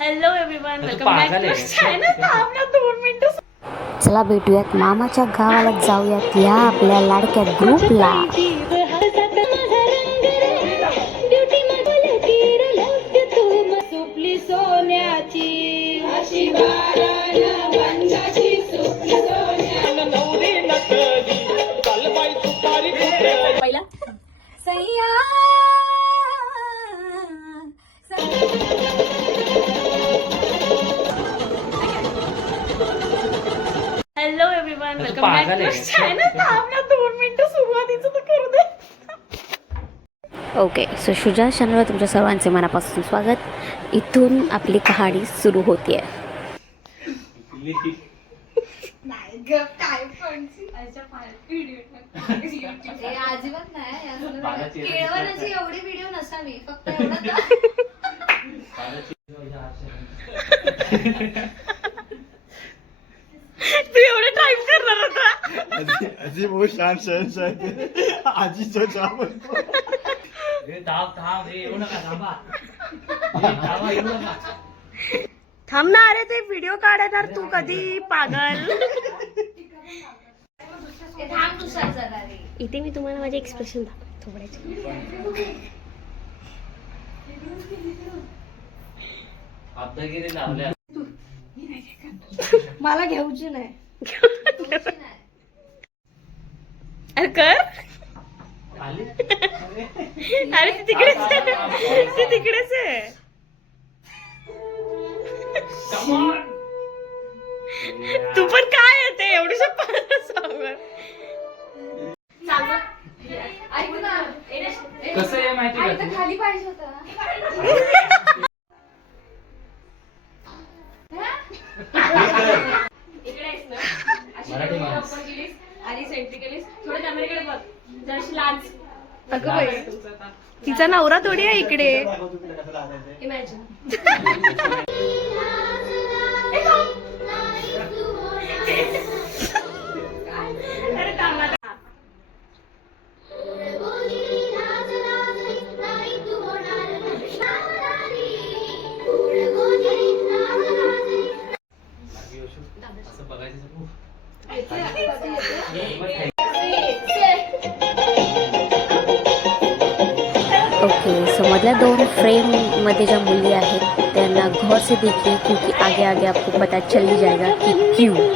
Hello everyone, welcome back to channel. थांबना 2 मिनिटं. चला भेटूयात मामाच्या गावाला, जाऊयात या आपल्या लाडक्या ग्रुपला. पहिला सैया hello everyone, welcome back to channel. थांबना 2 मिनिटं, सुरुवातीचं तर करू दे. ओके, सो शुजा चॅनलवर तुमच्या सर्वांचे मनापासून स्वागत. इथून आपली कहाणी सुरू होतीये. अजिबात नाही, केळवण्याची एवढी व्हिडिओ नसावी, फक्त एवढं तू एवढं टाइम करणार होता. आजी बहुत शांत शहनशाह आजीचा जाम थांब ना, अरे ते व्हिडिओ काढणार तू कधी, पागल. थांब दुसरा जरा रे. इथे मी तुम्हाला माझे एक्सप्रेशन दाखवते थोड्याचे. मला घेऊची नाही. अरे कर. अरे ती तिकडेच आहे, ती तिकडेच आहे. तू पण काय येते एवढ्याशा पाण्यासमोर. ऐक ना, कसं आहे माहिती आई का तर तू? खाली पाहिजे होता. इकडे आहेस ना, अशी मराठी डोळे माणूस. open केलीस आणि सेंट्री केलीस. थोडं कॅमेऱ्याकडे बघ, जराशी लाज. अगं बाई, तिचा नवरा थोडी आहे इकडे. इमॅजिन. अरे थांब ना. असं बघायचं ओके, सो मधल्या 2 फ्रेम मध्ये ज्या मुली आहेत त्यांना गौर से देखिए, क्योंकि आगे आगे आपको पता चल ही जाएगा कि क्यों.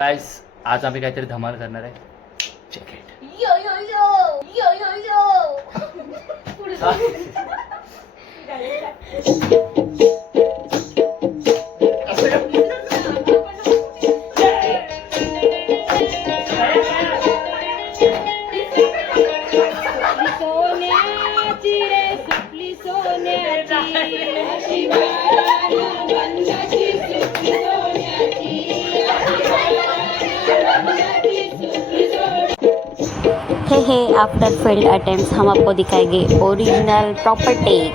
गाइस, आज आम्ही काहीतरी धमाल करणार आहे. जॅकेट यो यो यो यो यो यो. हे आफ्टर फेल्ड अटेम्प्ट्स हम आपको दिखाएंगे ओरिजिनल प्रॉपर टेक.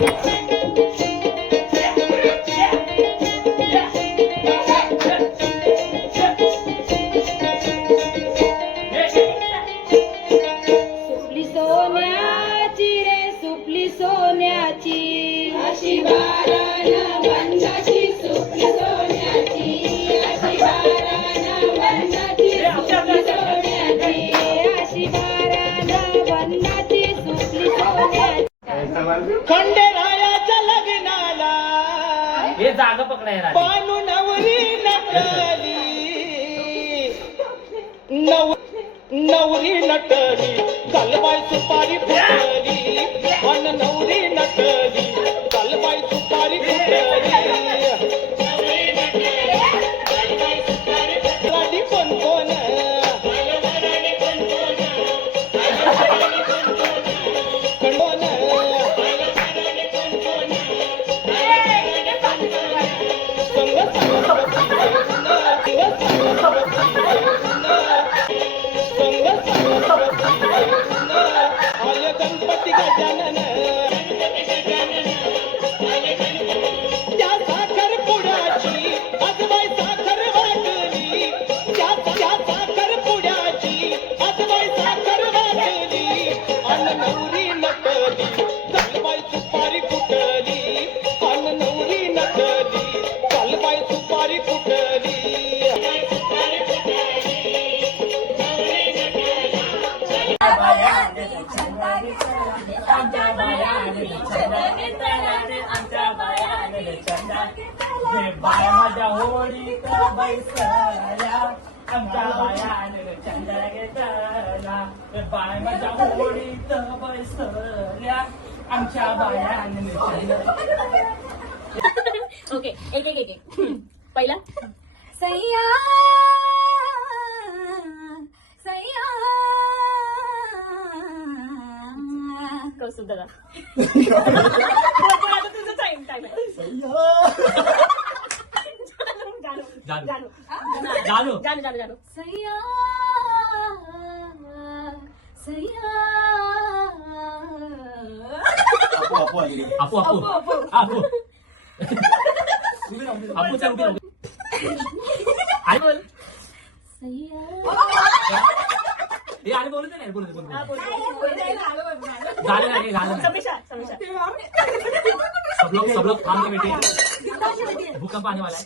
सुपली सोन्याची रे, सुपली सोन्याची, अशी बारानं बंधाची. सुपली सोन्याची, अशी बारानं बंधाची. सुपली सोन्याची, अशी बारानं बंधाची. सुपली सोन्याची. खंडेरायाच्या लग्नाला हे जागा पकडायला बानू नवरी नटली नवरी नटली कलबाई सुपारी फुटली अन नवरी नटली कलबाई सुपारी फुटली. कोण कोण नवरी नटली चालबाई सुपारी कुटली अन नवरी नटली चालबाई सुपारी कुटली बाया माझ्या होळीत बैसल्या आमच्या बायाने चंद्र घेतला बाया माझ्या होळीत बैसल्या आमच्या बायाने चंद्र. ओके एक एक एक एक पहिला सैया सैया कौस्तुभ दादा आता तुझं टाइम टाइम आहे जानू जानू जानू जानू जानू सैया सैया आपू आपू आपू आपू चल उभी राहू. आणि बोल हे आणि बोलू दे ना बोलू दे गाणं नाही गाणं समीक्षा समीक्षा सब लोग थाम के बैठे भूकंप आने वाला है.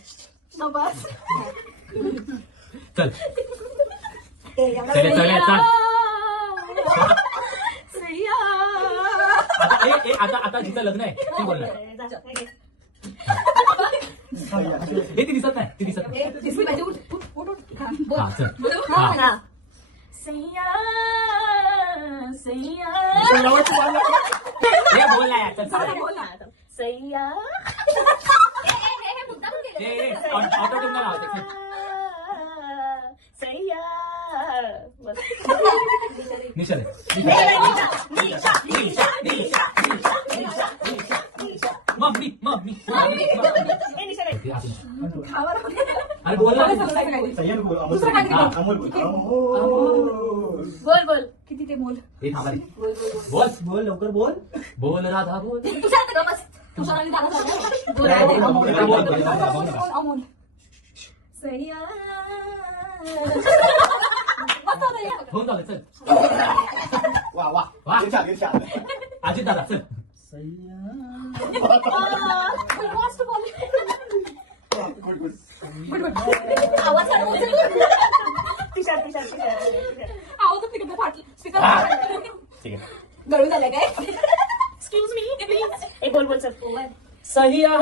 चल चले चले चल सैया आता आता जिचं लग्न आहे ते बोलणार हे ती दिसत नाही ती दिसत नाही. हा चल हा सैया सैया हे बोल ना यार चल चल. सैया ऑटो ट्यून लावते. सैया निशाल मम्मी मम्मी अरे बोल ना सय्यद बोल, अमोल बोल. बोल बोल किती ते बोल हे थांबा रे. बोल बोल लवकर बोल. बोल राधा बोल अमोल सैया होऊन झालं चल. वा वा वा. छान छान. अजित दादा चल. Good good. आवाज तिशार तिशार तिशार आवाज तिकडे फाटली ठीक आहे. गळून झालं काय एक्सक्यूज मी प्लीज एक बोल बोल सर सैया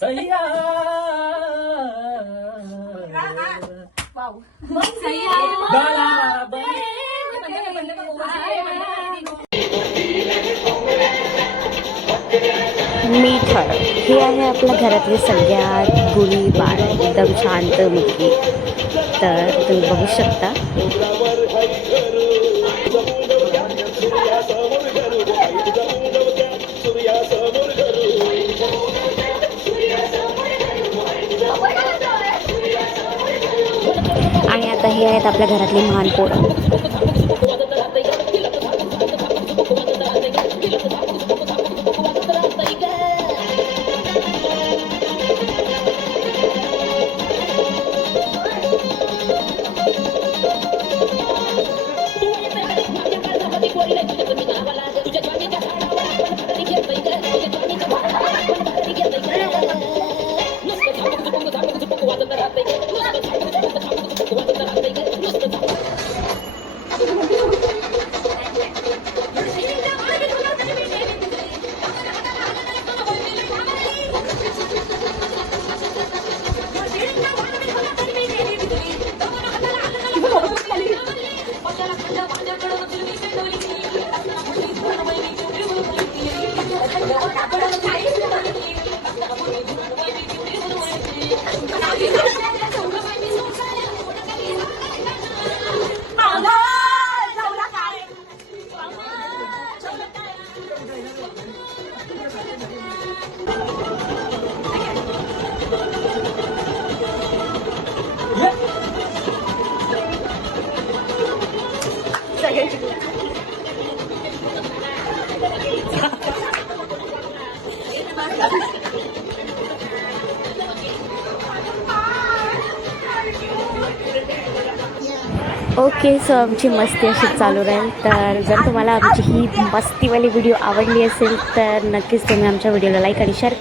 सैया वाव सैया गाला मीठड ही आहे आपल्या घरातली सगळ्यात गुणी बाळ, एकदम शांत मुलगी. तर तुम्ही बघू शकता आणि आता हे आहेत आपल्या घरातली लहान पोरं. ओके सो आमची मस्ती अशी चालू राहील. तर जर तुम्हाला आमची ही मस्तीवाली व्हिडिओ आवडली असेल तर नक्कीच तुम्ही आमच्या व्हिडिओला लाईक आणि शेअर